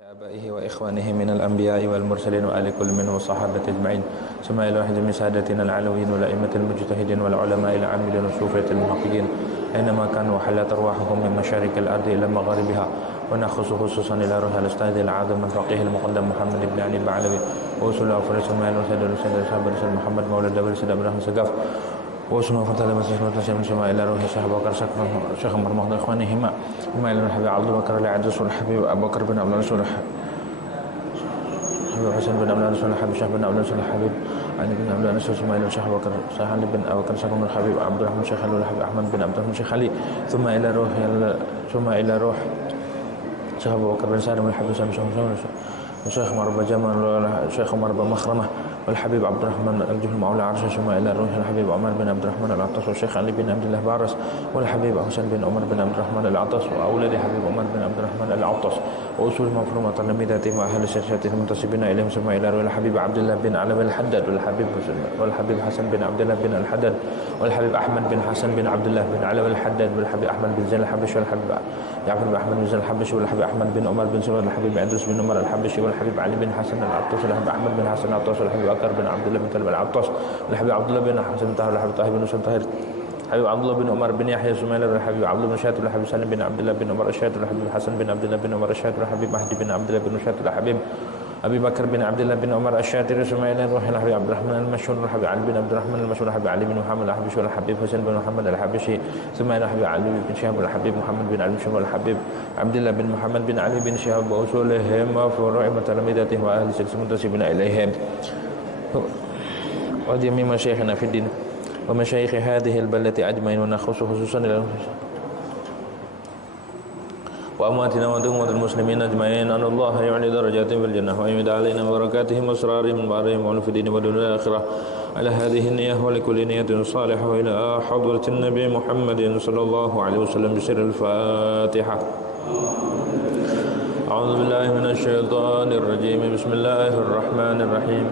آبائه وإخوانه من الأنبياء والمرسلين وآل كل منهم والصحابة أجمعين ثم إلى واحد من سادتنا العلويين والأئمة المجتهدين والعلماء العاملين والصوفية المحققين أينما كانوا وحلت أرواحهم من مشارق الأرض إلى مغاربها ونخص خصوصا إلى روح الأستاذ العظيم الفقيه المقدم محمد بن علي بعلوي وأصول أفرس المال وسيد الحسين الشعب رسول محمد مولى دبل سيد إبراهيم سقاف وسنو فتاة مسجد وتسليم سما إلى روح الشيخ أبو بكر شيخ عمر محمد إخوانهما وما إلى الحبيب عبد بكر العبد رسول الحبيب أبو بكر بن عبد رسول حبيب حسين بن عبد رسول الحبيب شيخ بن عبد رسول الحبيب علي بن عبد رسول ثم إلى الشيخ أبو بكر شيخ علي بن أبو بكر شيخ الحبيب عبد الرحمن شيخ الحبيب أحمد بن عبد الرحمن شيخ علي ثم إلى روح شيخ أبو بكر بن سالم الحبيب الشيخ عمر بن جمال الشيخ عمر بن مخرمة والحبيب عبد الرحمن الجهل مولى عرش ثم إلى روح الحبيب عمر بن عبد الرحمن العطاس والشيخ علي بن عبد الله بارس والحبيب حسين بن عمر بن عبد الرحمن العطاس وأولاد حبيب عمر بن عبد الرحمن العطاس وأصول مفرومة تلامذته وأهل الشرشات المنتسبين إليهم ثم إلى روح الحبيب عبد الله بن علوي الحداد والحبيب حسن بن عبد الله بن الحداد والحبيب أحمد بن حسن بن عبد الله بن علوي الحداد والحبيب أحمد بن زين الحبشي والحبيب جعفر بن أحمد بن زين الحبشي والحبيب أحمد بن عمر بن سويد والحبيب عدرس بن عمر الحبشي والحبيب علي بن حسن العطاس والحبيب أحمد بن حسن العطاس والحبيب أكر بن عبد الله بن كلب العطاس والحبيب عبد الله بن حسن بن طاهر والحبيب طاهر بن حسن طاهر حبيب عبد الله بن عمر بن يحيى الزميل والحبيب عبد الله بن شاتر والحبيب سالم بن عبد الله بن عمر الشاتر والحبيب حسن بن عبد الله بن عمر الشاتر والحبيب مهدي بن عبد الله بن شاتر والحبيب أبي بكر بن عبد الله بن عمر الشاتر الزميل والحبيب عبد الرحمن المشهور والحبيب علي بن عبد الرحمن المشهور والحبيب علي بن محمد الحبشي والحبيب حسين بن محمد الحبشي ثم الحبيب علي بن شهاب والحبيب محمد بن علي بن شهاب والحبيب عبد الله بن محمد بن علي بن شهاب وأصولهم وفروع وتلامذتهم وأهل سلسلة منتسبين إليهم وجميع مشايخنا في الدين ومشايخ هذه البلدة أجمعين ونخص خصوصا إلى وأمواتنا وأموات المسلمين أجمعين أن الله يعلي درجاتهم في الجنة ويمد علينا بركاتهم وأسرارهم وبارهم وعلم في الدين والدنيا والآخرة على هذه النية ولكل نية صالحة وإلى حضرة النبي محمد صلى الله عليه وسلم بسر الفاتحة. أعوذ بالله من الشيطان الرجيم. بسم الله الرحمن الرحيم.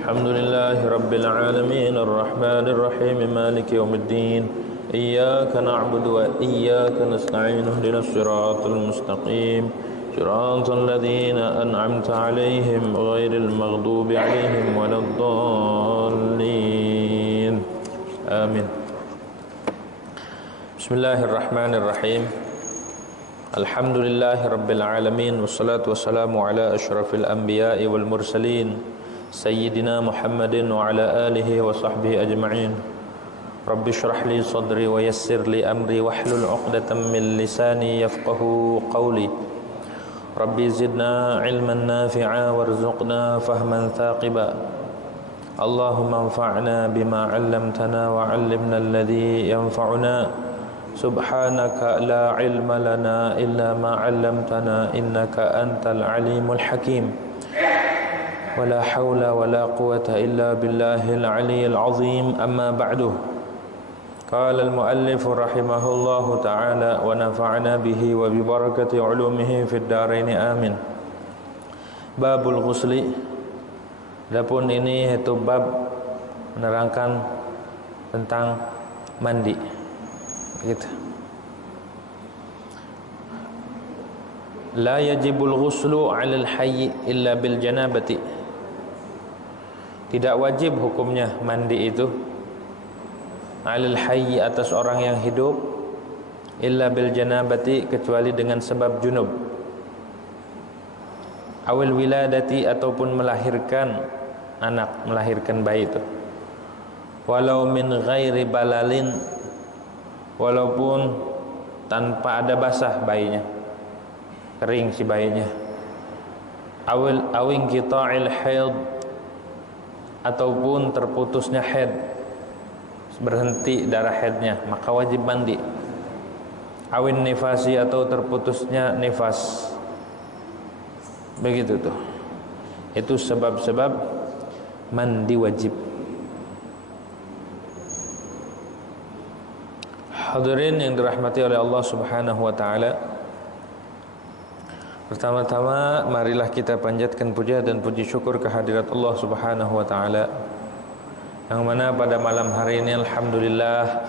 الحمد لله رب العالمين الرحمن الرحيم مالك يوم الدين إياك نعبد وإياك نستعين اهدنا الصراط المستقيم صراط الذين أنعمت عليهم غير المغضوب عليهم ولا الضالين آمين. بسم الله الرحمن الرحيم. الحمد لله رب العالمين والصلاة والسلام على أشرف الأنبياء والمرسلين سيدنا محمد وعلى آله وصحبه أجمعين. رب اشرح لي صدري ويسر لي أمري واحلل عقدة من لساني يفقه قولي. ربي زدنا علما نافعا وارزقنا فهما ثاقبا. اللهم انفعنا بما علمتنا وعلمنا الذي ينفعنا. سبحانك لا علم لنا إلا ما علمتنا إنك أنت العليم الحكيم. ولا حول ولا قوة إلا بالله العلي العظيم. أما بعد. قال المؤلف رحمه الله تعالى ونفعنا به وببركة علومه في الدارين آمين. Babul ghusli. Adapun ini yaitu bab menerangkan tentang mandi. Gitu. La yajibul ghuslu 'alal hayy illa bil janabati. Tidak wajib hukumnya mandi itu 'alal hayy atas orang yang hidup illa bil janabati kecuali dengan sebab junub. Awal wiladati ataupun melahirkan anak, melahirkan bayi itu. Walau min ghairi balalin, walaupun tanpa ada basah bayinya, kering si bayinya. Awin qita'il haid ataupun terputusnya haid, berhenti darah haidnya, maka wajib mandi. Awin nifasi atau terputusnya nifas, begitu tuh. Itu sebab-sebab mandi wajib. Hadirin yang dirahmati oleh Allah Subhanahu wa taala. Pertama-tama marilah kita panjatkan puja dan puji syukur kehadirat Allah Subhanahu wa taala, yang mana pada malam hari ini alhamdulillah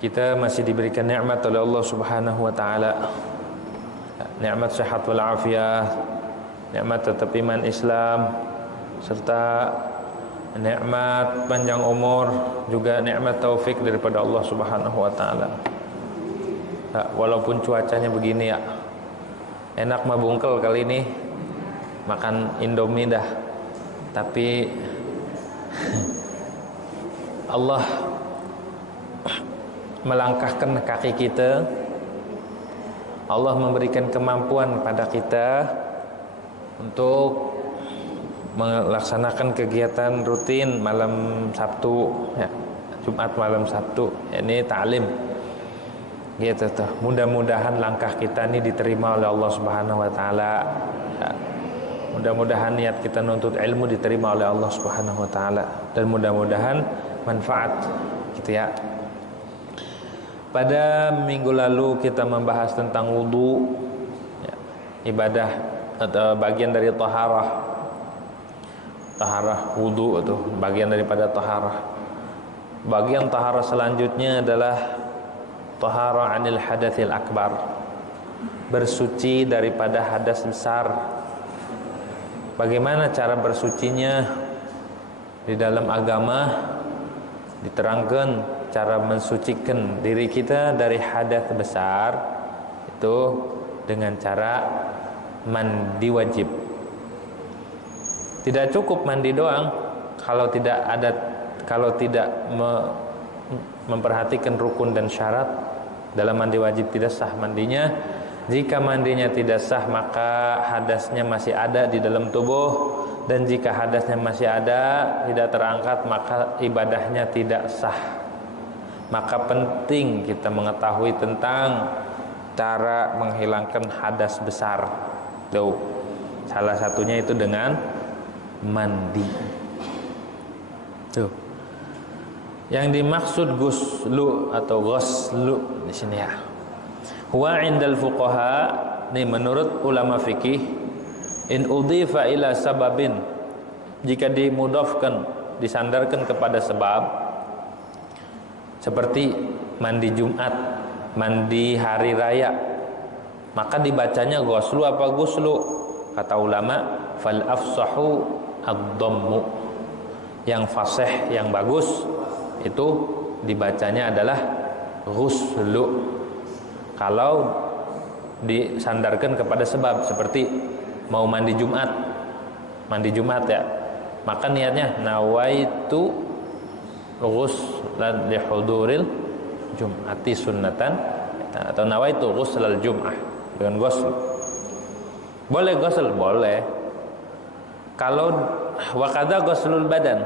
kita masih diberikan nikmat oleh Allah Subhanahu wa taala nikmat sehat wal afiyah, nikmat tetap iman Islam, serta nikmat panjang umur, juga nikmat taufik daripada Allah Subhanahu wa taala. Walaupun cuacanya begini ya, enak mah bungkel kali ini makan Indomie dah. Tapi Allah melangkahkan kaki kita, Allah memberikan kemampuan pada kita untuk melaksanakan kegiatan rutin malam Sabtu ya, Jumat malam Sabtu, ini ta'lim gitu tuh. Mudah-mudahan langkah kita ini diterima oleh Allah Subhanahu wa taala ya. Mudah-mudahan niat kita nuntut ilmu diterima oleh Allah Subhanahu wa taala, dan mudah-mudahan manfaat gitu ya. Pada minggu lalu kita membahas tentang wudu ya, ibadah atau bagian dari taharah. Taharah wudu itu bagian daripada taharah. Bagian taharah selanjutnya adalah taharah anil hadatsil akbar, bersuci daripada hadas besar. Bagaimana cara bersucinya? Di dalam agama diterangkan cara mensucikan diri kita dari hadas besar itu dengan cara mandi wajib. Tidak cukup mandi doang kalau tidak memperhatikan rukun dan syarat. Dalam mandi wajib tidak sah mandinya. Jika mandinya tidak sah, maka hadasnya masih ada di dalam tubuh, dan jika hadasnya masih ada, tidak terangkat, maka ibadahnya tidak sah. Maka penting kita mengetahui tentang cara menghilangkan hadas besar. Tuh, salah satunya itu dengan mandi. Tuh. Yang dimaksud guslu atau ghuslu di sini ya. Huwa indal fuqaha, nih menurut ulama fikih, in udhifa ila sababin, jika dimudhafkan, disandarkan kepada sebab, seperti mandi Jumat, mandi hari raya, maka dibacanya ghuslu apa guslu? Kata ulama, fal afsahu ad-dhammu, yang fasih, yang bagus itu dibacanya adalah ghuslu. Kalau disandarkan kepada sebab, seperti mau mandi Jumat ya, maka niatnya nawaitu ghuslan li huduril jum'ati sunnatan, atau nawaitu ghuslal jum'ah dengan ghusl. Boleh ghusl, boleh. Kalau wakada ghuslul badan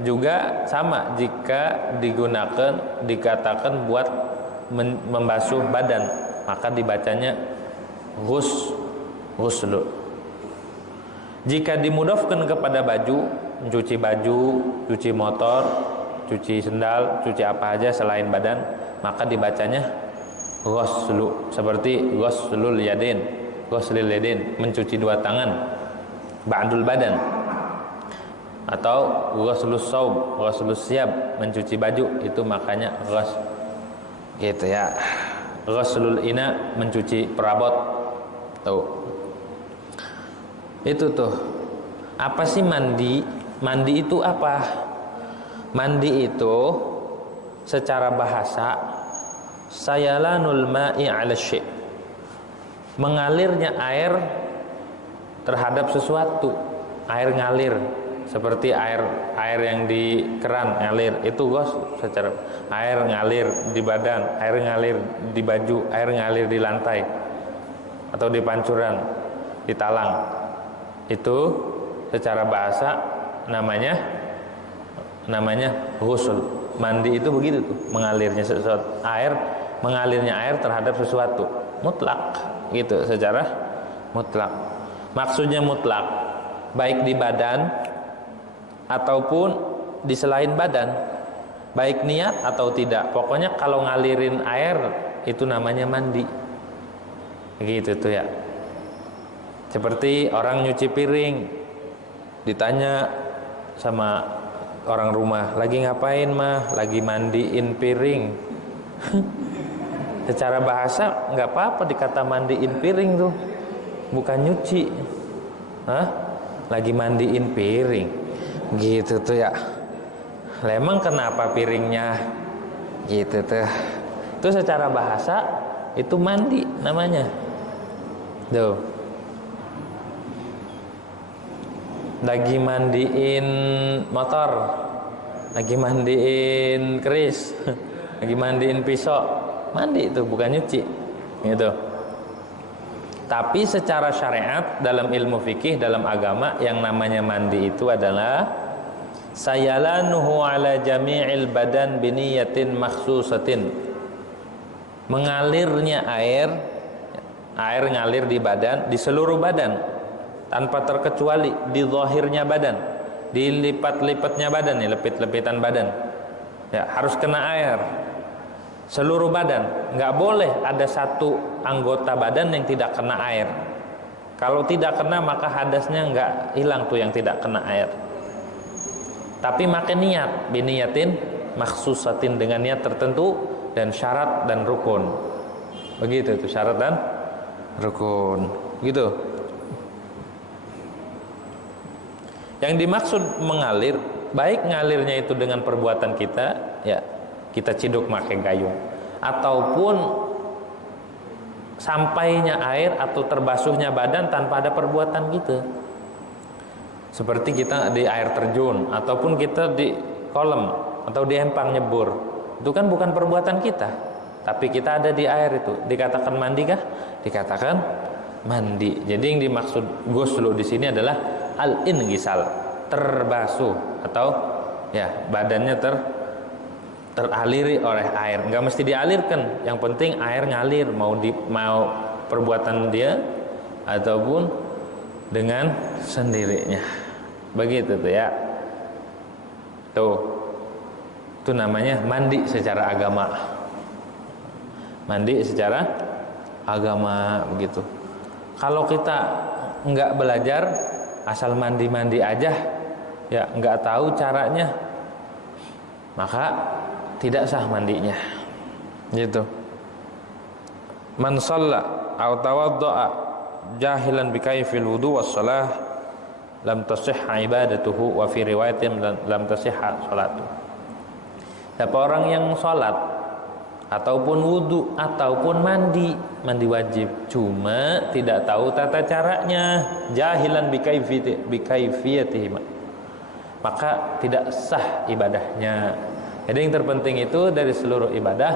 juga sama jika dikatakan buat membasuh badan, maka dibacanya ghuslu. Jika dimudhafkan kepada baju, mencuci baju, cuci motor, cuci sendal, cuci apa aja selain badan, maka dibacanya ghuslu. Seperti ghuslul yadin, mencuci dua tangan, ba'dul badan. Atau ghuslus saub, ghuslus siyab, mencuci baju, itu makanya ghusl. Gitu ya. Ghuslul ina, mencuci perabot. Tuh. Itu tuh. Apa sih mandi? Mandi itu apa? Mandi itu secara bahasa sayalanul ma'i 'ala syai', mengalirnya air terhadap sesuatu. Air ngalir, seperti air yang di keran ngalir, itu secara air ngalir di badan, air ngalir di baju, air ngalir di lantai atau di pancuran, di talang. Itu secara bahasa namanya ghusl. Mandi itu begitu tuh, mengalirnya sesuatu, mengalirnya air terhadap sesuatu mutlak gitu, secara mutlak. Maksudnya mutlak baik di badan ataupun di selain badan, baik niat atau tidak. Pokoknya kalau ngalirin air itu namanya mandi. Gitu tuh ya. Seperti orang nyuci piring, ditanya sama orang rumah, lagi ngapain mah? Lagi mandiin piring. Secara bahasa nggak apa-apa dikata mandiin piring tuh, bukan nyuci. Hah? Lagi mandiin piring, gitu tuh ya. Emang kenapa piringnya? Gitu tuh. Itu secara bahasa itu mandi namanya. Tuh. Lagi mandiin motor, lagi mandiin keris, lagi mandiin pisau, mandi itu bukan nyuci, gitu. Tapi secara syariat dalam ilmu fikih dalam agama yang namanya mandi itu adalah sayalanuhu ala jami'il badan biniyatin makhsusatin. Mengalirnya air ngalir di badan, di seluruh badan tanpa terkecuali di zahirnya badan, di lipat-lipatnya badan nih, lepit-lepitan badan. Ya, harus kena air. Seluruh badan, nggak boleh ada satu anggota badan yang tidak kena air. Kalau tidak kena maka hadasnya nggak hilang tuh yang tidak kena air. Tapi makin niat, biniyatin makhsusatin dengan niat tertentu dan syarat dan rukun. Begitu tuh syarat dan rukun. Gitu. Yang dimaksud mengalir, baik ngalirnya itu dengan perbuatan kita, ya kita ciduk pakai gayung, ataupun sampainya air atau terbasuhnya badan tanpa ada perbuatan kita. Seperti kita di air terjun, ataupun kita di kolam atau di empang nyebur, itu kan bukan perbuatan kita, tapi kita ada di air itu. Dikatakan mandi kah? Dikatakan mandi. Jadi yang dimaksud ghuslu di sini adalah al-ingisal, terbasuh atau ya badannya teraliri oleh air. Enggak mesti dialirkan, yang penting air ngalir, mau perbuatan dia ataupun dengan sendirinya. Begitu tuh ya. Tuh. Itu namanya mandi secara agama. Mandi secara agama begitu. Kalau kita enggak belajar asal mandi-mandi aja, ya enggak tahu caranya, maka tidak sah mandinya. Gitu. Man shalla aw tawaddaa jahilan bi kaifil wudu was shalah lam tasihha ibadatuhu wa fi riwayatin lam tasihha salatu. Siapa orang yang salat ataupun wudu ataupun mandi wajib cuma tidak tahu tata caranya, jahilan bi kaifiyatihi, maka tidak sah ibadahnya. Jadi yang terpenting itu dari seluruh ibadah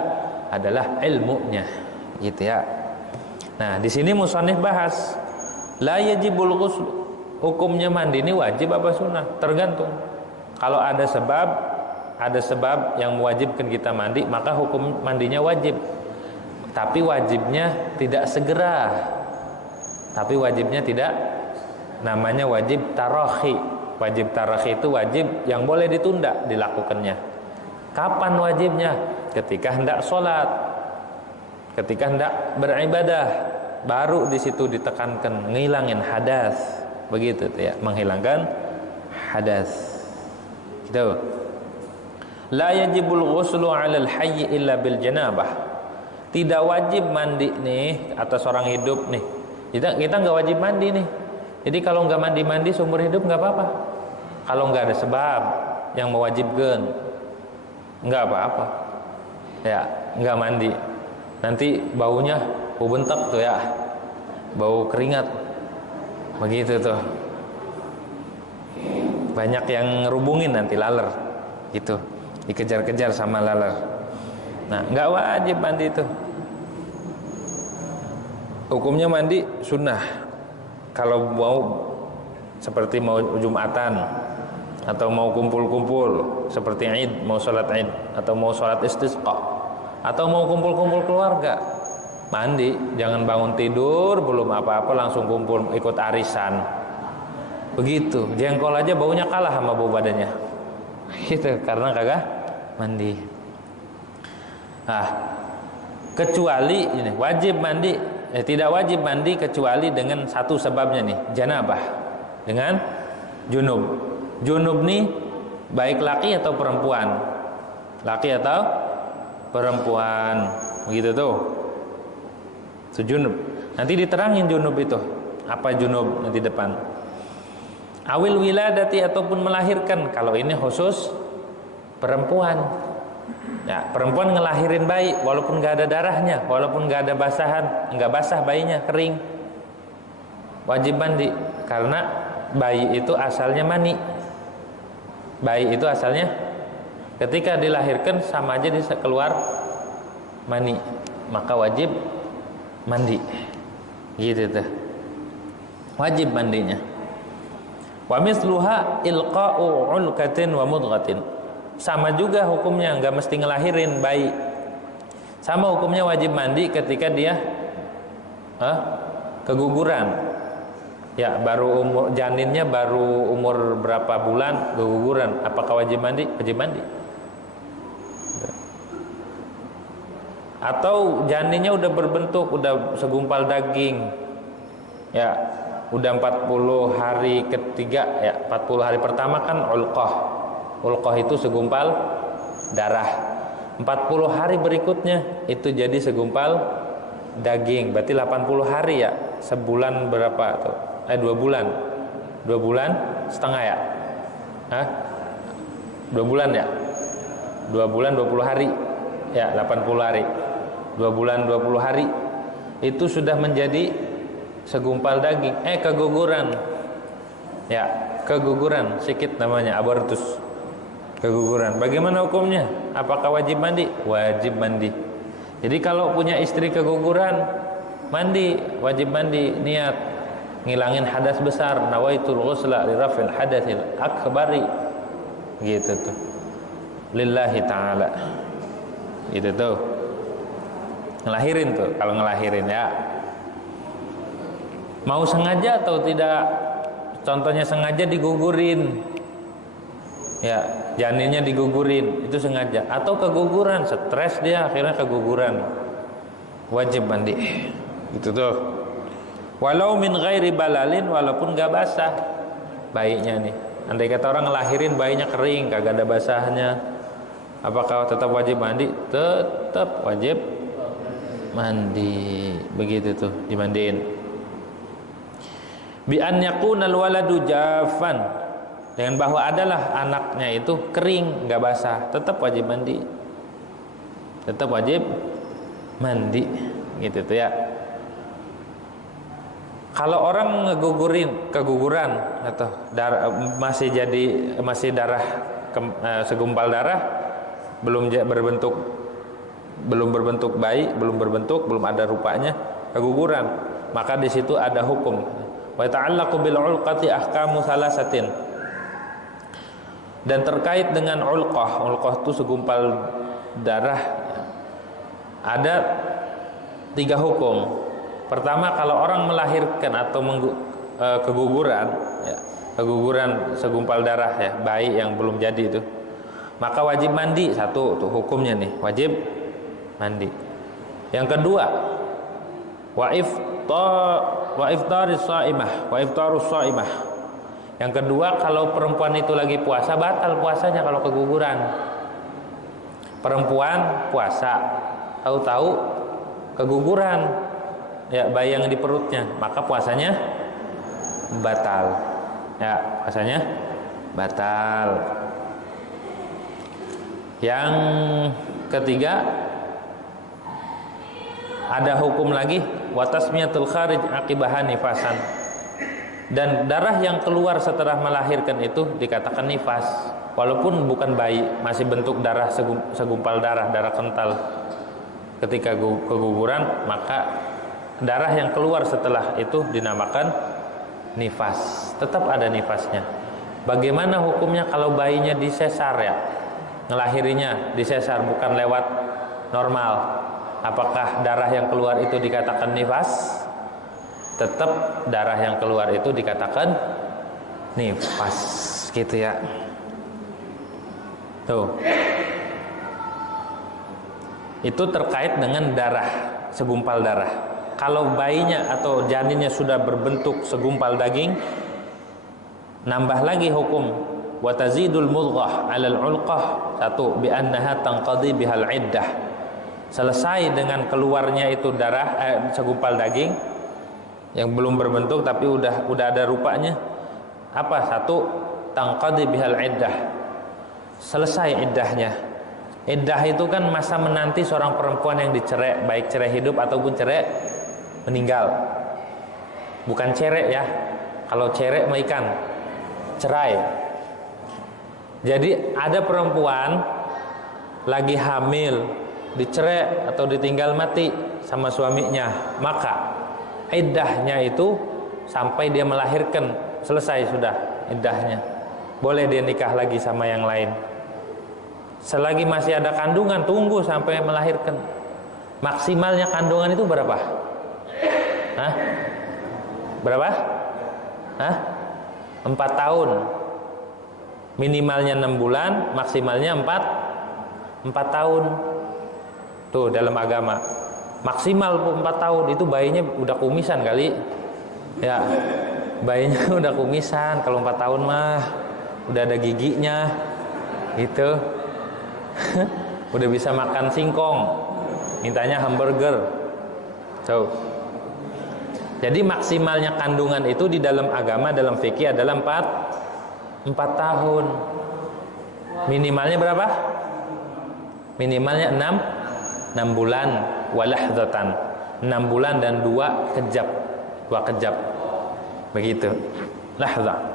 adalah ilmunya, gitu ya. Nah, di sini musannif bahas la yajibul ghusl. Hukumnya mandi ini wajib apa sunnah? Tergantung. Kalau ada sebab yang mewajibkan kita mandi, maka hukum mandinya wajib. Tapi wajibnya tidak segera. Tapi wajibnya tidak, namanya wajib tarakhi. Wajib tarakhi itu wajib yang boleh ditunda dilakukannya. Kapan wajibnya? Ketika hendak sholat, ketika hendak beribadah, baru di situ ditekankan ngilangin hadas, begitu tuh ya, menghilangkan hadas. Gitu. La yajibul ghuslu 'alal hayy illa bil janabah. Tidak wajib mandi nih atas orang hidup nih. Kita nggak wajib mandi nih. Jadi kalau nggak mandi seumur hidup nggak apa-apa. Kalau nggak ada sebab yang mewajibkan, nggak apa-apa. Ya, nggak mandi. Nanti baunya bau bentak tuh ya, bau keringat. Begitu tuh. Banyak yang ngerubungin nanti laler, gitu. Dikejar-kejar sama laler. Nah, nggak wajib mandi itu. Hukumnya mandi sunnah. Kalau mau seperti mau Jumatan atau mau kumpul-kumpul seperti Id, mau sholat Id atau mau sholat istisqa atau mau kumpul-kumpul keluarga, mandi. Jangan bangun tidur belum apa-apa langsung kumpul ikut arisan. Begitu. Jengkol aja baunya kalah sama bau badannya. Gitu, karena kagak mandi. Nah, kecuali ini wajib mandi, tidak wajib mandi kecuali dengan satu sebabnya nih, janabah dengan junub. Junub nih baik laki atau perempuan. Laki atau perempuan. Begitu tuh. Itu junub. Nanti diterangin junub itu. Apa junub nanti depan. Awil wiladati ataupun melahirkan. Kalau ini khusus perempuan. Ya, perempuan ngelahirin bayi walaupun nggak ada darahnya, walaupun nggak ada basahan, nggak basah bayinya, kering, wajib mandi karena bayi itu asalnya mani. Bayi itu asalnya ketika dilahirkan sama aja dia keluar mani, maka wajib mandi. Gitu tuh. Wajib mandinya. Wa misluha ilqa'u 'ulqatin wa mudghatin. Sama juga hukumnya, nggak mesti ngelahirin bayi. Sama hukumnya wajib mandi ketika dia keguguran. Ya, baru umur janinnya baru umur berapa bulan keguguran. Apakah wajib mandi? Wajib mandi. Atau janinnya udah berbentuk, udah segumpal daging. Ya, udah 40 hari ketiga, ya 40 hari pertama kan ulqah. Ulqah itu segumpal darah. 40 hari berikutnya itu jadi segumpal daging. Berarti 80 hari ya. Sebulan berapa tuh? 2 bulan. 2 bulan setengah ya? 2 bulan ya? 2 bulan 20 hari. Ya, 80 hari. 2 bulan 20 hari. Itu sudah menjadi segumpal daging. Keguguran. Ya, keguguran sikit namanya abortus. Keguguran. Bagaimana hukumnya? Apakah wajib mandi? Wajib mandi. Jadi kalau punya istri keguguran, mandi, wajib mandi, niat ngilangin hadas besar, nawaitul ghusla li raf'il hadatsil akbari. Gitu tuh. Lillahi ta'ala. Gitu tuh. Ngelahirin tuh, kalau ngelahirin ya. Mau sengaja atau tidak? Contohnya sengaja digugurin. Ya, janinnya digugurin, itu sengaja. Atau keguguran, stres dia akhirnya keguguran. Wajib mandi. Itu tuh. Walau min ghairi balalin, walaupun gak basah bayinya nih. Andai kata orang ngelahirin bayinya kering, kagak ada basahnya, apakah tetap wajib mandi? Tetap wajib mandi. Begitu tuh, dimandiin. Bi an yakunal waladu jafan, dengan bahwa adalah anaknya itu kering, nggak basah, tetap wajib mandi. Tetap wajib mandi, gitu tuh ya. Kalau orang keguguran atau masih darah segumpal darah, belum berbentuk bayi, belum ada rupanya, keguguran, maka di situ ada hukum. Wa ta'allaqu bil 'ulqati ahkamu salasatin. Dan terkait dengan ulqah itu segumpal darah, ada 3 hukum. Pertama, kalau orang melahirkan atau keguguran, ya, keguguran segumpal darah ya, bayi yang belum jadi itu, maka wajib mandi. Satu tuh hukumnya nih, wajib mandi. Yang kedua, wa iftarus shaimah. Yang kedua, kalau perempuan itu lagi puasa, batal puasanya kalau keguguran. Perempuan puasa, tahu-tahu keguguran, ya, bayi yang di perutnya, maka puasanya batal. Ya, puasanya batal. Yang ketiga, ada hukum lagi, wa tasmiyatul kharij aqibah nifasan. Dan darah yang keluar setelah melahirkan itu dikatakan nifas, walaupun bukan bayi, masih bentuk darah segumpal darah kental. Ketika keguguran, maka darah yang keluar setelah itu dinamakan nifas. Tetap ada nifasnya. Bagaimana hukumnya kalau bayinya disesar ya? Ngelahirinya disesar, bukan lewat normal. Apakah darah yang keluar itu dikatakan nifas? Tetap darah yang keluar itu dikatakan nifas, gitu ya. Tuh. Itu terkait dengan darah, segumpal darah. Kalau bayinya atau janinnya sudah berbentuk segumpal daging, nambah lagi hukum wa tazidul mudghah 'alal 'ulqah. Satu, bi annaha tanqadi bihal iddah. selesai dengan keluarnya itu darah, segumpal daging yang belum berbentuk tapi udah ada rupanya, apa? Satu, tangqadi bihal iddah, selesai iddahnya. Iddah itu kan masa menanti seorang perempuan yang dicerai, baik cerai hidup ataupun cerai meninggal. Bukan cerai ya, kalau cerai mah ikan, cerai. Jadi ada perempuan lagi hamil, dicerai atau ditinggal mati sama suaminya, maka iddahnya itu sampai dia melahirkan, selesai sudah iddahnya. Boleh dia nikah lagi sama yang lain. Selagi masih ada kandungan, tunggu sampai melahirkan. Maksimalnya kandungan itu berapa? Hah? Berapa? Hah? 4 tahun. Minimalnya 6 bulan, maksimalnya 4 tahun. Tuh dalam agama. Maksimal 4 tahun, itu bayinya udah kumisan kali. Ya, bayinya udah kumisan. Kalau 4 tahun mah udah ada giginya. Gitu. Udah bisa makan singkong. Mintanya hamburger. Tuh. Jadi maksimalnya kandungan itu di dalam agama, dalam fikih adalah 4 tahun. Minimalnya berapa? Minimalnya 6 bulan walahdzatan. 6 bulan dan 2 kejap. 2 kejap. Begitu. Lahzah.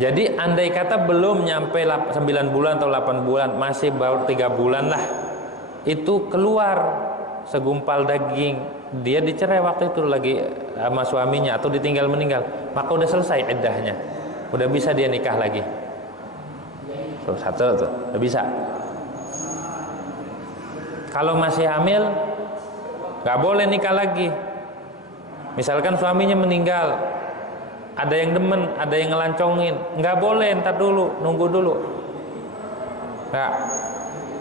Jadi andai kata belum nyampe 9 bulan atau 8 bulan, masih baru 3 bulan lah, itu keluar segumpal daging, dia dicerai waktu itu lagi sama suaminya atau ditinggal meninggal, maka udah selesai iddahnya, udah bisa dia nikah lagi. Tuh, satu tuh, udah bisa. Kalau masih hamil, nggak boleh nikah lagi. Misalkan suaminya meninggal, ada yang demen, ada yang ngelancongin, nggak boleh, ntar dulu, nunggu dulu. Nggak.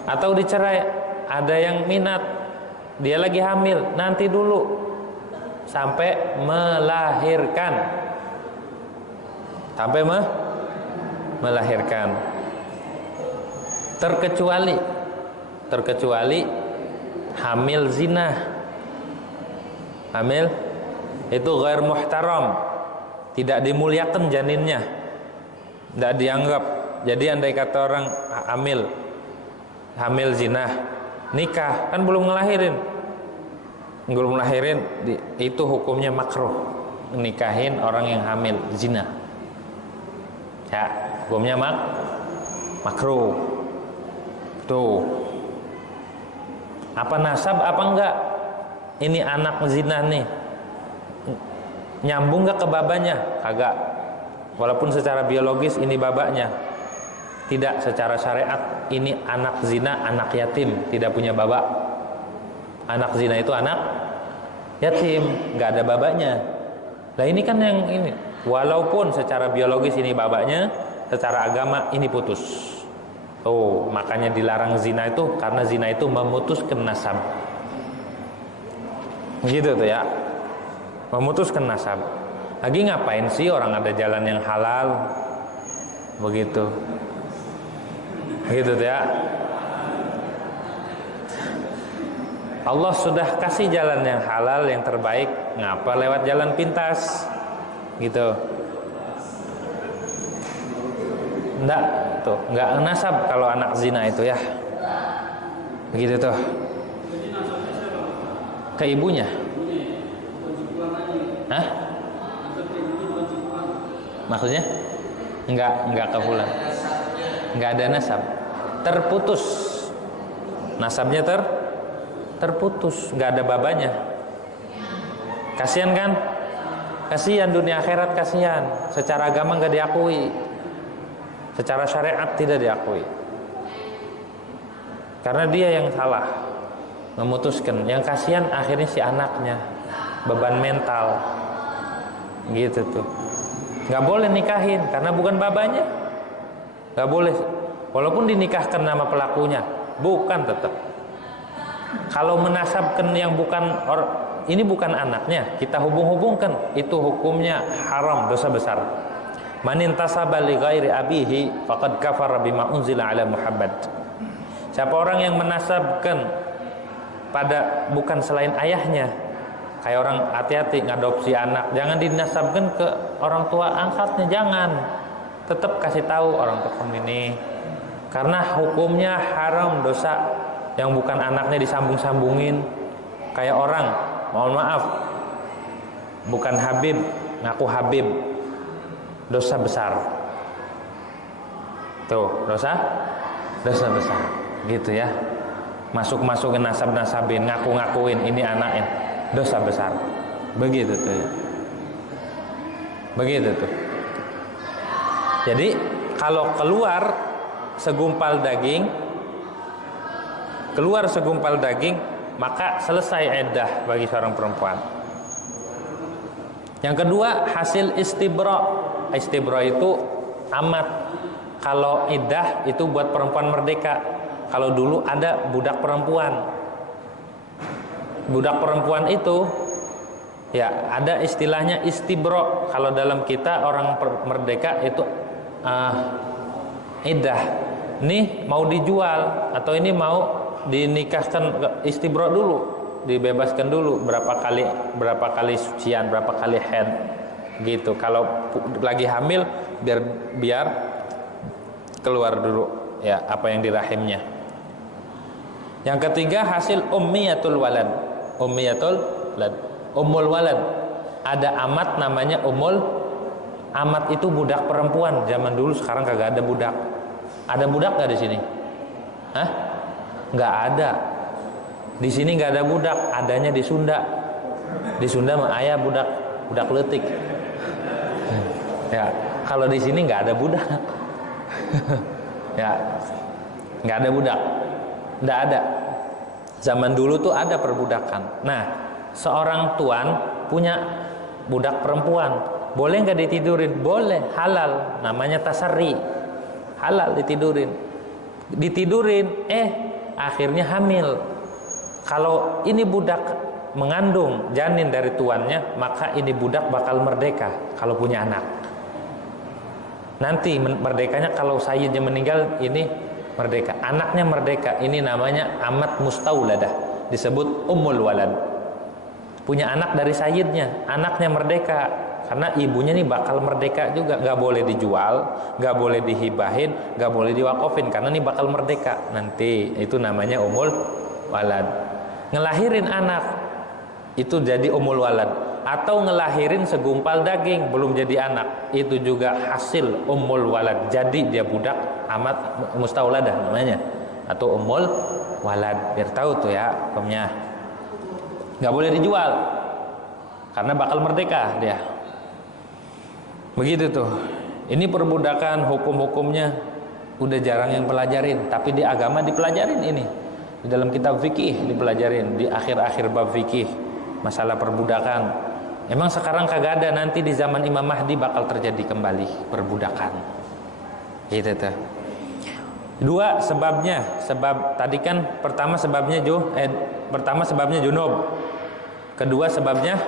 Atau dicerai, ada yang minat, dia lagi hamil, nanti dulu sampai melahirkan, sampai melahirkan. Terkecuali hamil zina. Hamil itu ghair muhtaram, tidak dimuliakan janinnya, tidak dianggap. Jadi andai kata orang hamil zina, nikah, kan belum ngelahirin, itu hukumnya makruh, nikahin orang yang hamil zina. Ya, hukumnya makruh. Tuh. Apa nasab apa enggak? Ini anak zina nih, nyambung gak ke babanya? Kagak. Walaupun secara biologis ini babanya, tidak. Secara syariat ini anak zina, anak yatim, tidak punya baba. Anak zina itu anak yatim, gak ada babanya. Nah ini kan yang ini, walaupun secara biologis ini babanya, secara agama ini putus. Oh, makanya dilarang zina itu karena zina itu memutuskan nasab. Gitu tuh ya, memutuskan nasab. Lagi ngapain sih orang ada jalan yang halal? Begitu tuh ya. Allah sudah kasih jalan yang halal, yang terbaik, ngapa lewat jalan pintas? Gitu. Enggak, tuh, enggak nasab kalau anak zina itu ya. Begitu tuh. Ke ibunya. Hah? Maksudnya? Enggak kehulan. Enggak ada nasab. Terputus. Nasabnya terputus, enggak ada babanya. Kasihan kan? Kasihan dunia akhirat, kasihan. Secara agama enggak diakui. Secara syariat tidak diakui. Karena dia yang salah memutuskan. Yang kasihan akhirnya si anaknya, beban mental. Gitu tuh. Gak boleh nikahin karena bukan babanya. Gak boleh. Walaupun dinikahkan nama pelakunya, bukan tetap. Kalau menasabkan yang bukan ini bukan anaknya, kita hubung-hubungkan, itu hukumnya haram, dosa besar. Man intasaba li ghairi abihi faqad kafara bima unzila ala Muhammad. Siapa orang yang menasabkan bukan selain ayahnya. Kayak orang hati-hati ngadopsi anak, jangan dinasabkan ke orang tua angkatnya, jangan. Tetap kasih tahu orang tua kamu ini. Karena hukumnya haram, dosa. Yang bukan anaknya disambung-sambungin. Kayak orang, mohon maaf, bukan Habib, ngaku Habib, dosa besar. Tuh, dosa besar, gitu ya. Masuk-masukin nasab-nasabin, ngaku-ngakuin ini anaknya, dosa besar. Begitu tuh ya. Begitu tuh. Jadi kalau keluar segumpal daging, maka selesai iddah bagi seorang perempuan. Yang kedua, hasil istibra. Istibra itu amat. Kalau iddah itu buat perempuan merdeka. Kalau dulu ada budak perempuan. Budak perempuan itu ya ada istilahnya istibra. Kalau dalam kita orang merdeka itu iddah. Ini mau dijual atau ini mau dinikahkan, istibra dulu, dibebaskan dulu berapa kali sucian, berapa kali haid gitu. Kalau lagi hamil biar keluar dulu ya apa yang di rahimnya. Yang ketiga, hasil ummiyatul walad. Ummul walad. Ada amat namanya amat itu budak perempuan zaman dulu, sekarang kagak ada budak. Ada budak nggak di sini? Hah? Nggak ada. Di sini nggak ada budak, adanya di Sunda. Di Sunda mah ayah budak letik. Ya, kalau di sini nggak ada budak. Ya, nggak ada budak. Nggak ada. Zaman dulu tuh ada perbudakan. Nah, seorang tuan punya budak perempuan, boleh nggak ditidurin? Boleh, halal. Namanya tasarri. Halal ditidurin. Akhirnya hamil. Kalau ini budak mengandung janin dari tuannya, maka ini budak bakal merdeka kalau punya anak. Nanti merdekanya kalau sayyidnya meninggal, ini merdeka. Anaknya merdeka. Ini namanya amat mustauladah, disebut ummul walad. Punya anak dari sayyidnya, anaknya merdeka. Karena ibunya nih bakal merdeka juga. Gak boleh dijual, gak boleh dihibahin, gak boleh diwakofin, karena nih bakal merdeka nanti. Itu namanya ummul walad. Ngelahirin anak itu jadi ummul walad. Atau ngelahirin segumpal daging belum jadi anak, itu juga hasil ummul walad. Jadi dia budak amat mustauladah namanya, atau ummul walad. Biar tahu tuh ya hukumnya. Gak boleh dijual karena bakal merdeka dia. Begitu tuh. Ini perbudakan, hukum-hukumnya udah jarang yang pelajarin, tapi di agama dipelajarin ini. Di dalam kitab fikih dipelajarin, di akhir-akhir bab fikih masalah perbudakan. Emang sekarang kagak ada, nanti di zaman Imam Mahdi bakal terjadi kembali perbudakan. Gitu tuh. Dua sebabnya, sebab tadi kan pertama sebabnya junub. Kedua sebabnya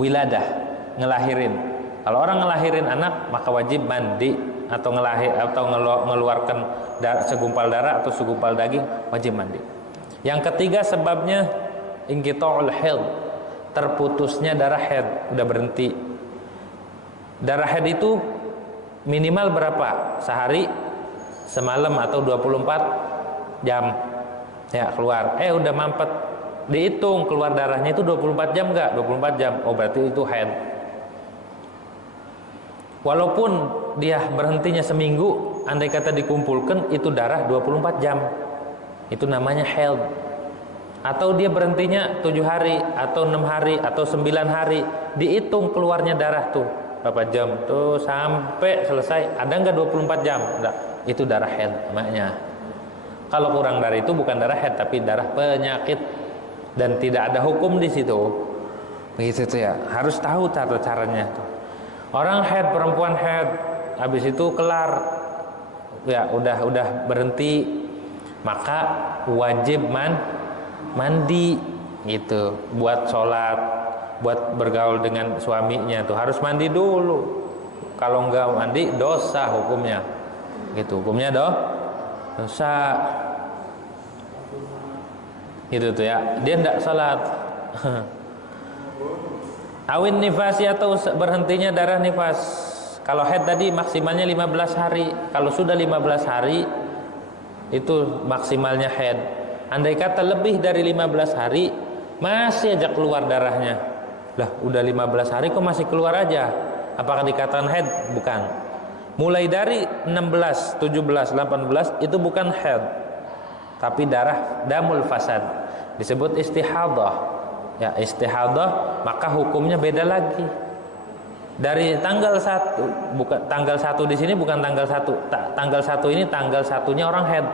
wiladah, ngelahirin. Kalau orang ngelahirin anak, maka wajib mandi atau ngeluarkan segumpal darah atau segumpal daging, wajib mandi. Yang ketiga sebabnya inqita'ul haid, terputusnya darah haid, udah berhenti. Darah haid itu minimal berapa? Sehari, semalam atau 24 jam. Ya, keluar. Udah mampet. Dihitung keluar darahnya itu 24 jam enggak? 24 jam. Oh, berarti itu haid. Walaupun dia berhentinya seminggu, andai kata dikumpulkan itu darah 24 jam. Itu namanya haid. Atau dia berhentinya 7 hari atau 6 hari atau 9 hari, dihitung keluarnya darah tuh berapa jam tuh sampai selesai. Ada enggak 24 jam? Enggak. Itu darah haid namanya. Kalau kurang dari itu bukan darah haid tapi darah penyakit, dan tidak ada hukum di situ. Begitu tuh ya. Harus tahu caranya tuh. Orang haid, perempuan haid, habis itu kelar, ya udah berhenti, maka wajib mandi gitu, buat sholat, buat bergaul dengan suaminya tuh harus mandi dulu. Kalau enggak mandi dosa hukumnya, gitu. Hukumnya dosa. Gitu tuh ya, dia tidak sholat. Awin nifasi atau berhentinya darah nifas. Kalau haid tadi maksimalnya 15 hari. Kalau sudah 15 hari itu maksimalnya haid. Andai kata lebih dari 15 hari masih aja keluar darahnya, lah udah 15 hari kok masih keluar aja, apakah dikatakan haid? Bukan. Mulai dari 16, 17, 18 itu bukan haid, tapi darah damul fasad, disebut istihadah. Ya, istihadah maka hukumnya beda lagi. Dari tanggal 1, bukan tanggal 1 di sini, bukan tanggal 1. Tanggal 1 ini tanggal satunya orang haid.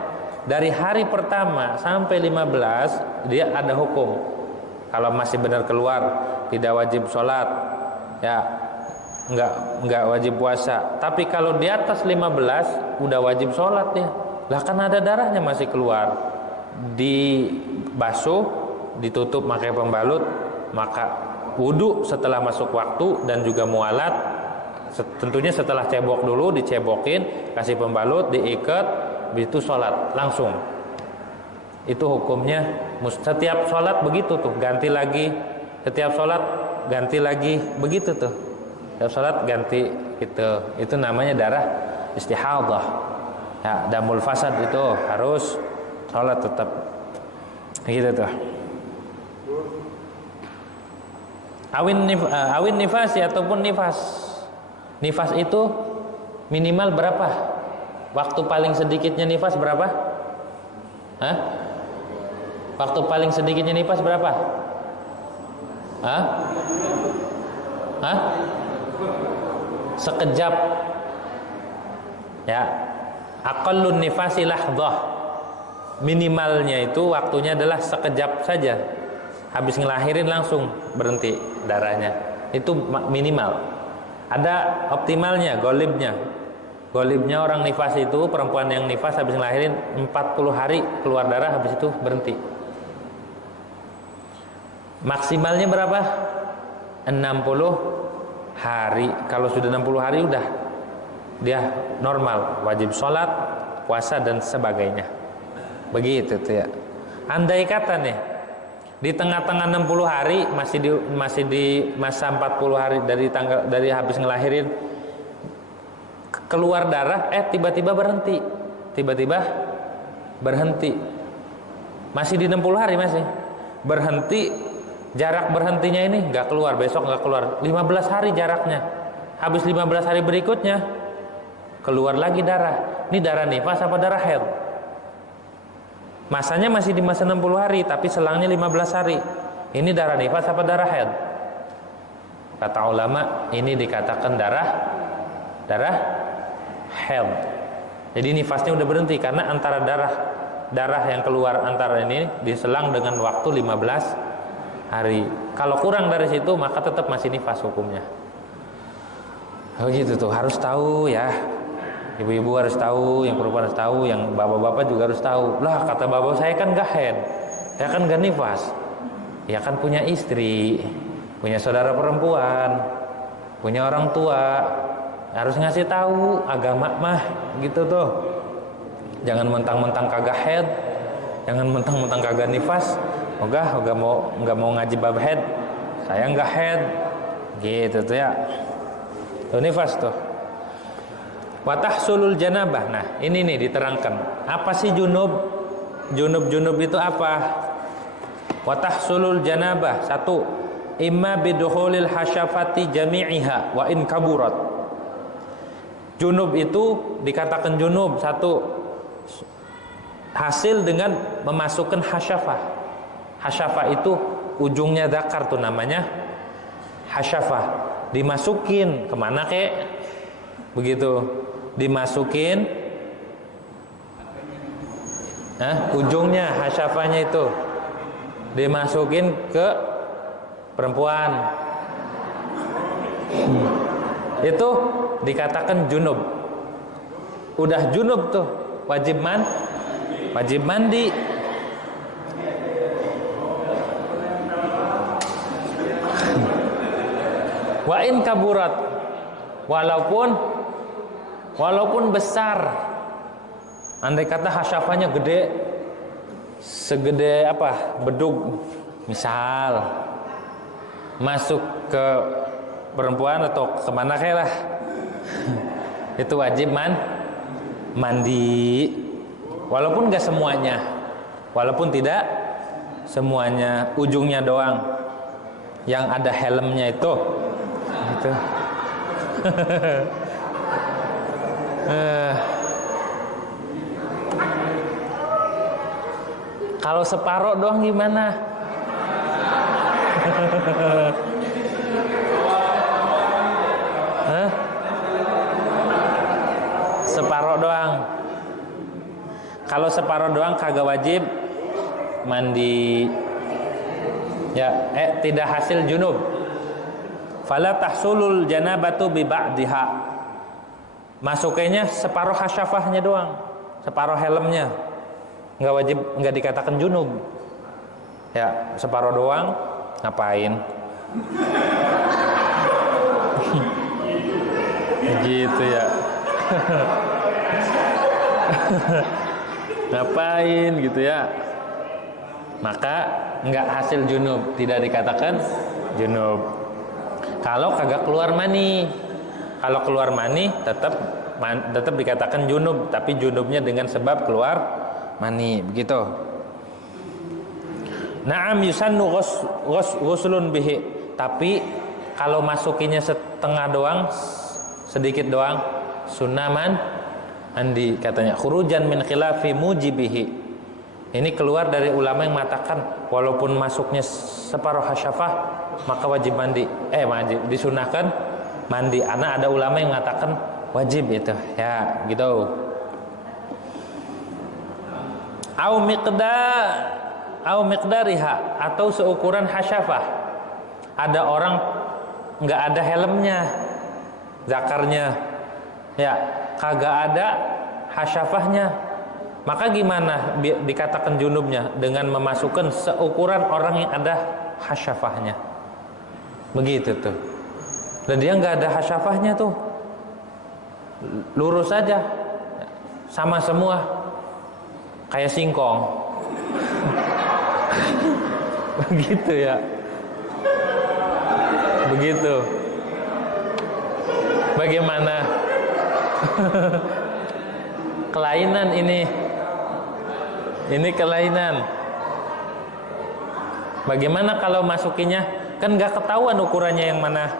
Dari hari pertama sampai 15 dia ada hukum. Kalau masih benar keluar, tidak wajib sholat, ya enggak wajib puasa. Tapi kalau di atas 15 udah wajib sholat ya. Lah kan ada darahnya masih keluar, dibasuh, ditutup pakai pembalut, maka wudu setelah masuk waktu dan juga mualat. Tentunya setelah cebok dulu, dicebokin, kasih pembalut, diikat, itu sholat langsung. Itu hukumnya. Setiap sholat begitu tuh, ganti lagi. Setiap sholat ganti lagi, begitu tuh. Setiap sholat ganti gitu. Itu namanya darah istihadah. Ya, damul fasad itu harus sholat tetap. Gitu tuh. Awin nifasi ataupun nifas. Nifas itu minimal berapa? Waktu paling sedikitnya nifas berapa? Hah? Waktu paling sedikitnya nifas berapa? Hah? Hah? Sekejap. Ya. Aqallun nifasi lahdhah. Minimalnya itu waktunya adalah sekejap saja. Habis ngelahirin langsung berhenti darahnya. Itu minimal. Ada optimalnya, golibnya. Golibnya orang nifas itu, perempuan yang nifas habis ngelahirin 40 hari keluar darah, habis itu berhenti. Maksimalnya berapa? 60 hari. Kalau sudah 60 hari udah dia normal, wajib sholat, puasa dan sebagainya. Begitu tuh ya. Andai kata nih di tengah-tengah 60 hari masih di masa 40 hari dari habis ngelahirin keluar darah, tiba-tiba berhenti. Masih di 60 hari masih. Berhenti, jarak berhentinya ini enggak keluar, besok enggak keluar. 15 hari jaraknya. Habis 15 hari berikutnya keluar lagi darah. Ini darah nifas apa darah haid? Masanya masih di masa 60 hari, tapi selangnya 15 hari. Ini darah nifas apa darah haid? Kata ulama, ini dikatakan darah haid. Jadi nifasnya udah berhenti karena antara darah yang keluar antara ini diselang dengan waktu 15 hari. Kalau kurang dari situ maka tetap masih nifas hukumnya. Oh gitu tuh, harus tahu ya. Ibu-ibu harus tahu, yang perempuan harus tahu, yang bapak-bapak juga harus tahu. Lah kata bapak saya kan gak haid, saya kan gak nifas. Ya kan punya istri, punya saudara perempuan, punya orang tua, harus ngasih tahu agama mah gitu tuh. Jangan mentang-mentang kagak haid, jangan mentang-mentang kagak nifas. Enggak mau ngaji bab haid, saya enggak haid, gitu tuh ya. Tuh nifas tuh. Watahsulul janabah. Nah ini nih diterangkan. Apa sih junub? Junub itu apa? Watahsulul janabah. 1. Imma bidukhulil hasyafati jami'iha wa in kaburat. Junub itu dikatakan junub 1. Hasil dengan memasukkan hasyafah. Hasyafah itu ujungnya zakar tuh namanya hasyafah. Dimasukin kemana kek? Begitu. Dimasukin ujungnya hasyafahnya itu dimasukin ke perempuan. Itu dikatakan junub. Udah junub tuh wajib mandi. Wa in kaburat, walaupun besar, andai kata hasyafahnya gede segede apa? Bedug misal masuk ke perempuan atau kemana kayak lah itu wajib mandi walaupun gak semuanya, walaupun tidak semuanya, ujungnya doang yang ada helmnya itu gitu. Kalau separoh doang gimana? Separoh doang. Kalau separoh doang kagak wajib mandi. Ya, tidak hasil junub. Fala tahsulul janabatu bi ba'diha. Masuknya separoh hasyafahnya doang, separoh helmnya. Enggak wajib, enggak dikatakan junub. Ya, separoh doang ngapain? Gitu ya. Ngapain gitu ya? Maka enggak hasil junub, tidak dikatakan junub. Kalau kagak keluar mani. Kalau keluar mani tetap dikatakan junub, tapi junubnya dengan sebab keluar mani, begitu. Na'am yusannu ghuslun bihi. Tapi kalau masukinya setengah doang, sedikit doang, sunnah mandi katanya. Khurujan min khilafi mujibihi. Ini keluar dari ulama yang mengatakan walaupun masuknya separuh hasyafah maka wajib mandi. Wajib disunahkan mandi. Karena ada ulama yang mengatakan wajib itu. Ya, gitu. Au miqdariha atau seukuran hasyafah. Ada orang nggak ada helmnya, zakarnya, ya kagak ada hasyafahnya. Maka gimana dikatakan junubnya? Dengan memasukkan seukuran orang yang ada hasyafahnya. Begitu tuh. Dan dia nggak ada hasyafahnya tuh, lurus aja, sama semua, kayak singkong. Begitu ya. Begitu. Bagaimana? Kelainan ini kelainan. Bagaimana kalau masukinya? Kan gak ketahuan ukurannya yang mana.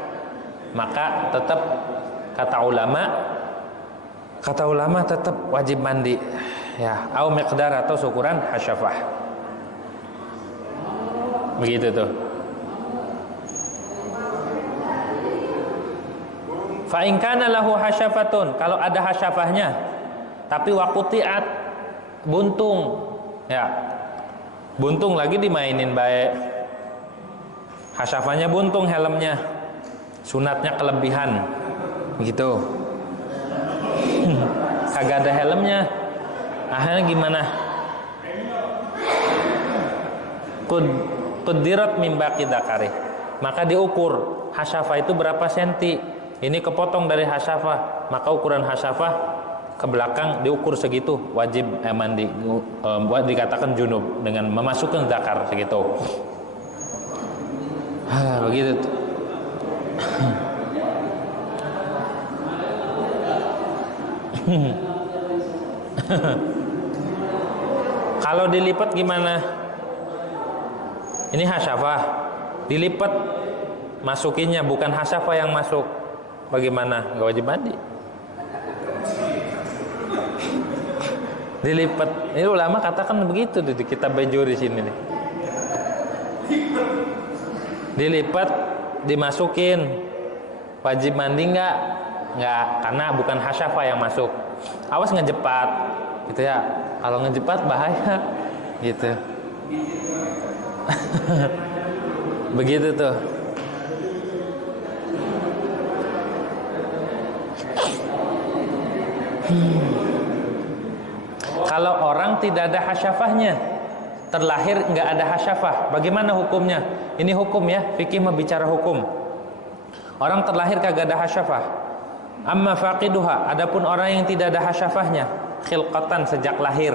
Maka tetap kata ulama tetap wajib mandi. Ya, au miqdar atau ukuran hasyafah. Begitu tuh. Fa in kana lahu hasyafatun, kalau ada hasyafahnya tapi waquti'at, buntung. Ya. Buntung lagi dimainin baik. Hasyafahnya buntung helmnya. Sunatnya kelebihan. Begitu. Kagak ada helmnya. Akhirnya gimana? Qudirat min baqi dzakari. Maka diukur hasyafah itu berapa senti. Ini kepotong dari hasyafah, maka ukuran hasyafah ke belakang diukur segitu, wajib mandi, dikatakan junub dengan memasukkan zakar segitu. Begitu. Kalau dilipat gimana? Ini hasyafah, dilipat masukinnya, bukan hasyafah yang masuk. Bagaimana? Gak wajib mandi. Dilipat. Ini ulama katakan begitu di kitab Bajuri sini nih. Dilipat, dimasukin. Wajib mandi enggak? Enggak, karena bukan hasyafah yang masuk. Awas ngejepat. Gitu ya. Kalau ngejepat bahaya. Gitu. Begitu tuh. Kalau orang tidak ada hasyafahnya, terlahir nggak ada hasyafah, bagaimana hukumnya? Ini hukum ya, fikih membicara hukum. Orang terlahir kagak ada hasyafah. Amma faqiduha, adapun orang yang tidak ada hasyafahnya, khilqatan sejak lahir,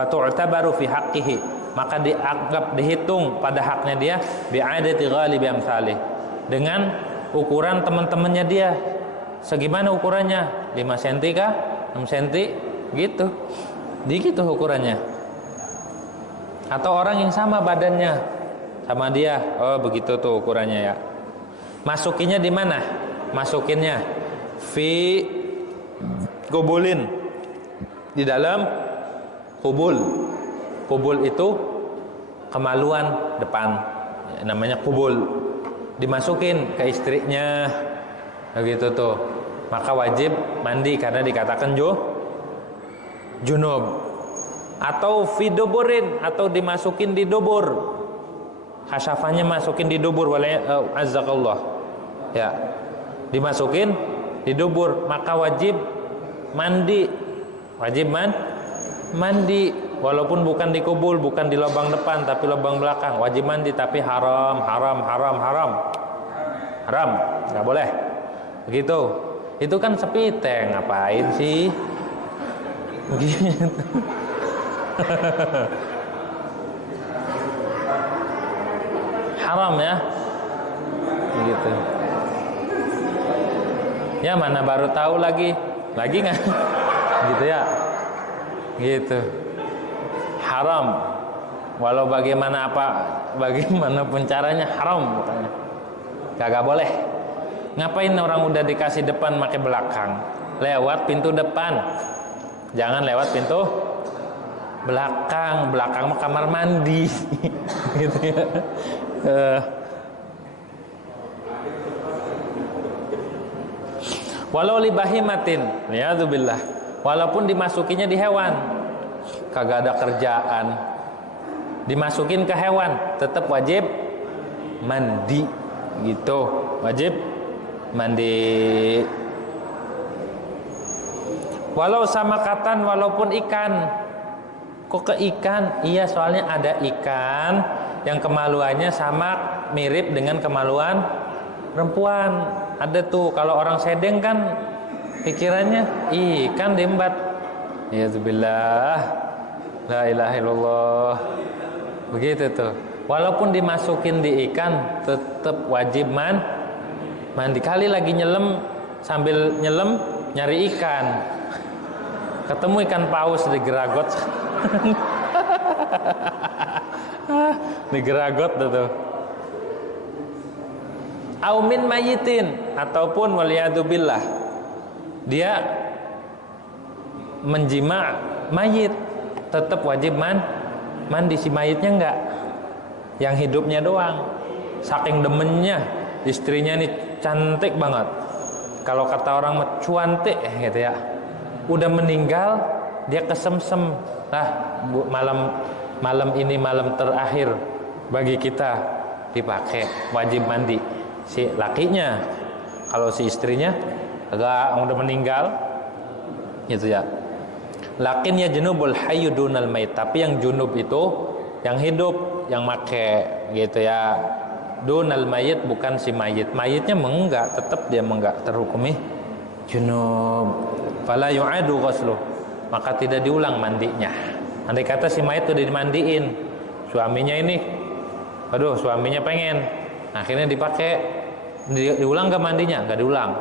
fatu'tabaru fi haqqihi, maka dianggap dihitung pada haknya dia bi'adati ghalibi amsalih, dengan ukuran teman-temannya dia. Segimana ukurannya? 5 cm kah? 6 cm? Gitu. Gitu ukurannya. Atau orang yang sama badannya sama dia, oh begitu tuh ukurannya ya. Masukinnya di mana? Masukinnya fi kubulin, di dalam kubul. Kubul itu kemaluan depan, namanya kubul. Dimasukin ke istrinya, begitu tuh. Maka wajib mandi karena dikatakan junub. Atau fi duburin, atau dimasukin di dubur. Hasyafahnya masukin di dubur, azzakallah. Ya, dimasukin di dubur, maka wajib mandi. Wajib mandi, walaupun bukan di kubul, bukan di lubang depan tapi lubang belakang. Wajib mandi, tapi haram, nggak boleh. Begitu. Itu kan sepiteng, ngapain sih? Gitu. Haram ya, gitu. Ya mana baru tahu lagi nggak, gitu ya, gitu. Haram, walau bagaimanapun caranya haram, katanya. Kagak boleh. Ngapain orang udah dikasih depan pakai belakang? Lewat pintu depan, jangan lewat pintu belakang mah kamar mandi. Gitu ya. Walau libahimatin, na'udzubillah, walaupun dimasukinya di hewan, kagak ada kerjaan, dimasukin ke hewan, tetap wajib mandi, gitu, wajib mandi. Walau samakatan, walaupun ikan. Kok ke ikan? Iya, soalnya ada ikan yang kemaluannya sama mirip dengan kemaluan perempuan. Ada tuh, kalau orang sedeng kan pikirannya ikan diembat. Yazubillah, la ilaha illallah. Begitu tuh. Walaupun dimasukin di ikan, tetap wajib mandi. Kali lagi nyelam, sambil nyelam nyari ikan, ketemu ikan paus digeragot. Digeragot tuh. Aumin mayitin, ataupun waliyadzubillah, dia menjima mayit, tetap wajib mandi. Si mayitnya enggak, yang hidupnya doang. Saking demennya, istrinya nih cantik banget, kalau kata orang cuantik gitu ya, udah meninggal dia kesemsem. Malam ini malam terakhir bagi kita, dipakai, wajib mandi si lakinya. Kalau si istrinya agak udah meninggal gitu ya. Lakinnya junubul hayyu dunal mait, tapi yang junub itu yang hidup, yang make gitu ya. Dunal mayit, bukan si mayit. Mayitnya menggak, tetap dia menggak terhukumi junub. Fala yu'adu ghusluh, maka tidak diulang mandinya. Andai kata si mayit udah dimandiin, suaminya ini, aduh suaminya pengen, akhirnya dipakai, diulang gak mandinya? Gak diulang,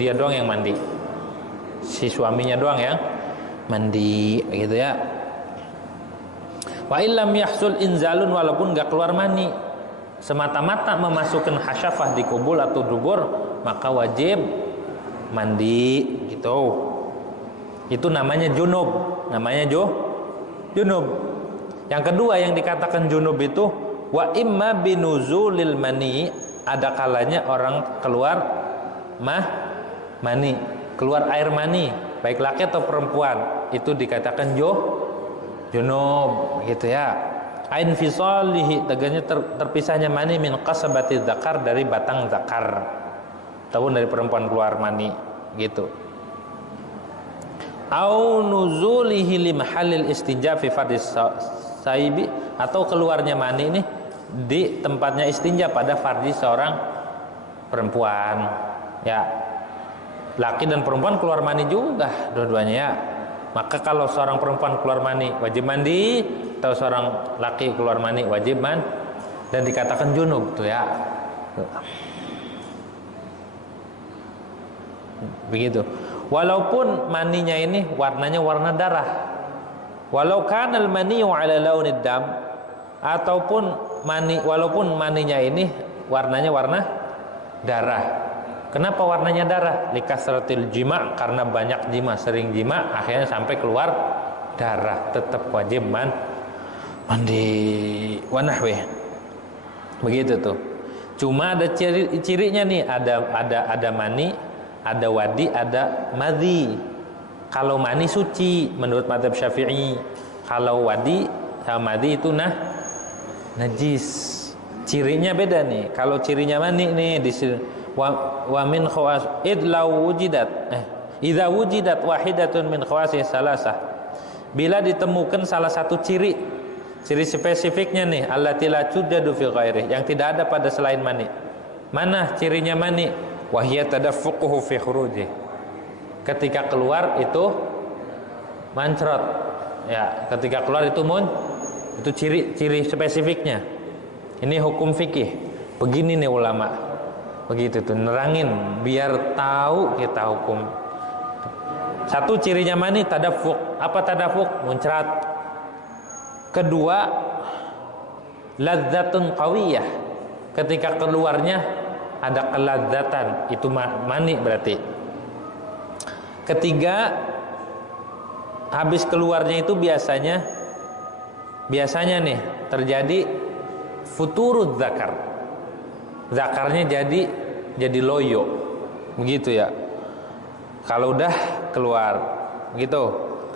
dia doang yang mandi, si suaminya doang yang mandi, gitu ya. Wa illam yahsul inzalun, walaupun gak keluar mani, semata-mata memasukkan hasyafah di kubul atau dubur, maka wajib mandi, gitu. Itu namanya junub, junub. Yang kedua yang dikatakan junub itu wa imma binuzulil mani, ada kalanya orang keluar mani, keluar air mani, baik laki atau perempuan, itu dikatakan junub, gitu ya. Ain fisalihi, teganya terpisahnya mani min qasabati zakar, dari batang zakar, ataupun dari perempuan keluar mani, gitu. Au nuzulihi li mahallil istinja fi fardis saibi, atau keluarnya mani ini di tempatnya istinja pada fardi seorang perempuan ya. Laki dan perempuan keluar mani juga dua-duanya ya, Maka kalau seorang perempuan keluar mani wajib mandi, atau seorang laki keluar mani wajib mandi, dan dikatakan junub tuh ya. Begitu. Walaupun maninya ini warnanya warna darah. Walau kanal maniyu ala launid dam, ataupun walaupun maninya ini warnanya warna darah. Kenapa warnanya darah? Likasratil jima, karena banyak jima, sering jima, akhirnya sampai keluar darah. Tetap wajib mandi wanahwe. Begitu tuh. Cuma ada cirinya nih, ada mani, ada wadi, ada madhi. Kalau mani suci menurut mazhab Syafi'i. Kalau wadi sama madhi itu najis. Cirinya beda nih. Kalau cirinya mani nih di sini wa min khawas idza wujidat wahidatun min khawasi salasah. Bila ditemukan salah satu ciri spesifiknya nih, allati la tujadu fi ghairi, yang tidak ada pada selain mani. Mana cirinya mani? Wa hiya tadaffuquhu fi khuruji. Ketika keluar itu mancrot. Ya, ketika keluar itu itu ciri spesifiknya. Ini hukum fikih. Begini nih ulama. Begitu tuh, nerangin biar tahu kita hukum. Satu cirinya mani tadaffuq. Apa tadaffuq? Muncrat. Kedua, ladzatun qawiyah. Ketika keluarnya ada keladzatan, itu mani berarti. Ketiga, habis keluarnya itu biasanya nih terjadi futurud zakar. Zakarnya jadi loyo, begitu ya. Kalau udah keluar, begitu.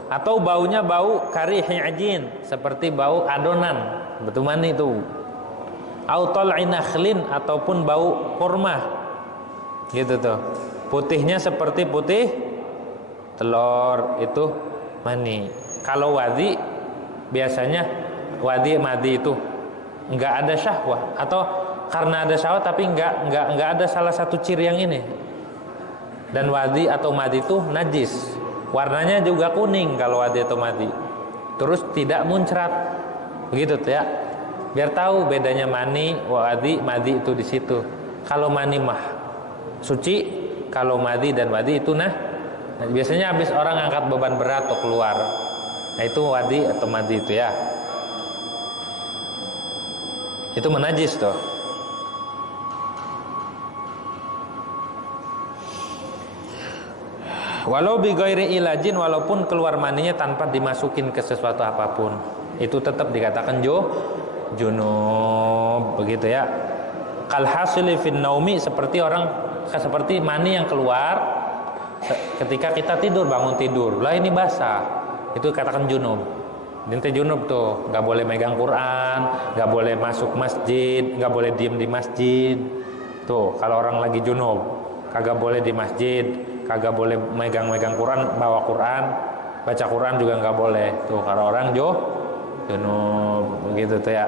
Atau baunya bau karihi ajin, seperti bau adonan, betul mani itu. Autol inakhlin, ataupun bau kurma, gitu tuh. Putihnya seperti putih telur, itu mani. Kalau wadi, biasanya madi itu nggak ada syahwah, atau karena ada syahwat tapi nggak ada salah satu ciri yang ini. Dan wadi atau madi itu najis, warnanya juga kuning kalau wadi atau madi, terus tidak muncrat, begitu tuh ya. Biar tahu bedanya mani, wadi, madi itu di situ. Kalau mani mah suci, kalau madi dan wadi itu biasanya habis orang angkat beban berat atau keluar, nah itu wadi atau madi itu ya. Itu menajis tuh. Walau bi ghairi ilajin, walaupun keluar maninya tanpa dimasukin ke sesuatu apapun, itu tetap dikatakan junub, begitu ya. Kal hasili fin naumi, seperti mani yang keluar ketika kita tidur, bangun tidur. Lah ini basah, itu katakan junub. Dinte junub tuh, nggak boleh megang Quran, nggak boleh masuk masjid, nggak boleh diem di masjid. Tuh, kalau orang lagi junub, kagak boleh di masjid, kagak boleh megang Quran, bawa Quran, baca Quran juga nggak boleh. Tuh, kalau orang junub, begitu tuh ya.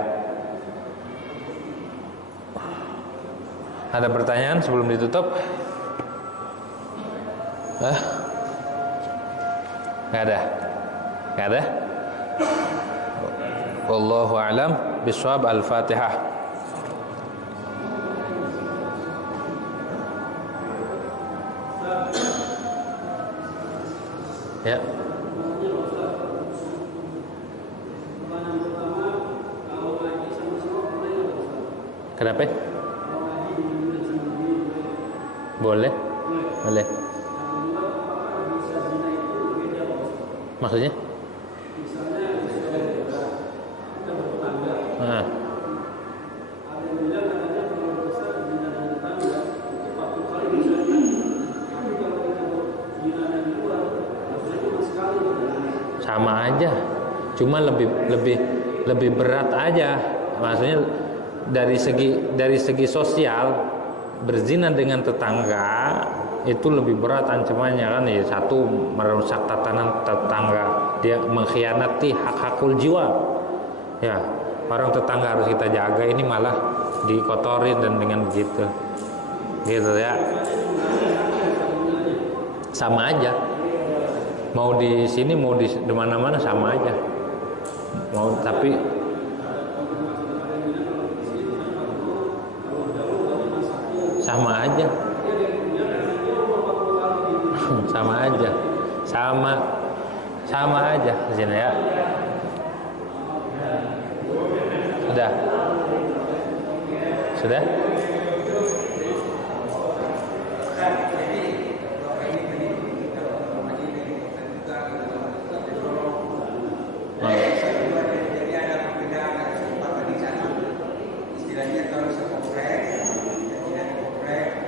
Ada pertanyaan sebelum ditutup? Nggak ada. Wallahu a'lam bishawab. Al-Fatihah. Ya. Kenapa? Boleh. Maksudnya? Sama aja, cuma lebih berat aja. Maksudnya dari segi sosial, berzina dengan tetangga itu lebih berat ancamannya kan ya. Satu, merusak tatanan tetangga, dia mengkhianati hak-hakul jiwa ya. Orang tetangga harus kita jaga, ini malah dikotorin dan dengan begitu gitu ya. Sama aja Mau di sini mau di mana-mana sama aja. Mau tapi sama aja. Sama aja. Sama aja di sini ya. Sudah?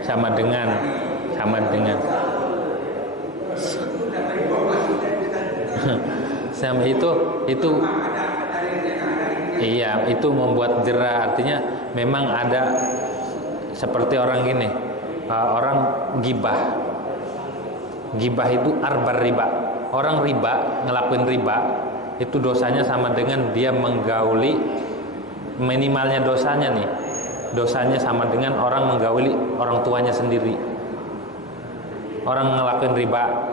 Sama dengan sama itu iya, itu membuat jera. Artinya memang ada seperti orang gini, orang gibah itu arbar riba. Orang riba, ngelakuin riba itu dosanya sama dengan dia menggauli, minimalnya dosanya nih, dosanya sama dengan orang menggauli orang tuanya sendiri. Orang ngelakuin riba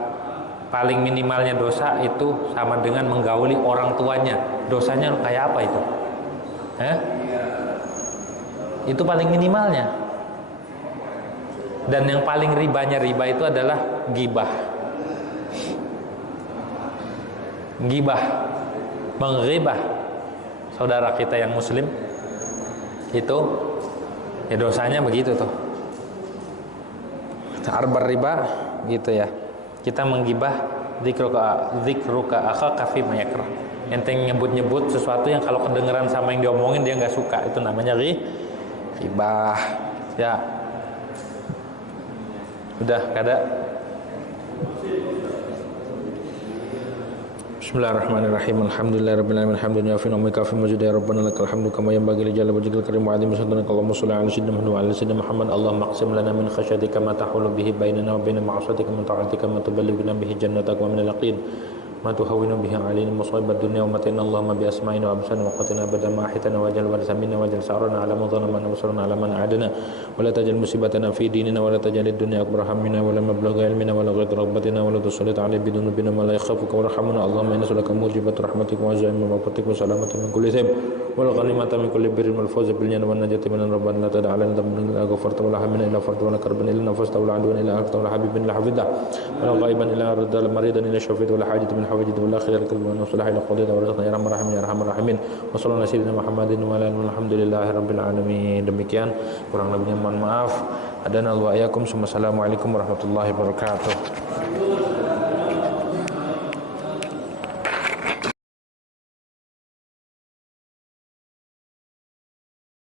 paling minimalnya dosa itu sama dengan menggauli orang tuanya. Dosanya kayak apa itu? Itu paling minimalnya. Dan yang paling riba itu adalah gibah. Menggibah saudara kita yang muslim itu ya dosanya begitu tuh. Arbar riba gitu ya. Kita menggibah dzikruka akhaka fi ma yakrah. Enteng nyebut-nyebut sesuatu yang kalau kedengeran sama yang diomongin dia nggak suka, itu namanya ghibah. Ya. Udah kada. Bismillahirrahmanirrahim. Alhamdulillahirabbil alamin. Hamdan yafi wa kafi majid ya rabbana lakal hamdu kama yanbaghi li jalali wajhikal karim wa 'azimi sultanika. Allahumma shalli 'ala sayyidina Muhammad wa 'ala sayyidina Muhammad. Allahumma aqsim lana min khasyatika ma tahulu bihi bainana wa baina ma'asatika min ta'atika ma tuballighuna bihi jannataka wa min al-yaqin ma tuhawwinu bihi 'alaina musibad dunya wa matina. Allahumma bi asma'ina wa absarina wa qatina abada ma ahitana wa jal warisa minna wa jal sa'rana 'ala man zalama wa sarana 'ala man adana wa la tajal musibatana fi dinina wa la tajal ad-dunya akbar hammina wa la mablagha ilmina wa la ghayra rabbatina wa la tusallit 'alaina bi dhunubina ma la yakhafuka wa rahmuna. Allahumma inna nas'aluka mujibat rahmatika wa azaima maghfiratika wa salamata min kulli dhanb wal ghanimata min kulli birrin wal fawza bil jannati wan najati min rabbana la tad'a lana dhanban illa ghafarta wa la hamina illa farta wa la karban illa nafasta wa la 'adwan illa akhta wa la habiban illa hafidha wa la ghaiban illa radda maridan illa shafita wa la hajat min hawajid wa la khayr wa nuslah ila qadida wa rizqna ya rahman rahim ya arhamar rahimin wa sallallahu alaihi wa Muhammadin wa ala alhamdulillahi rabbil alamin. Demikian, kurang lebihnya mohon maaf. Adana wa iyyakum. Assalamualaikum warahmatullahi wabarakatuh.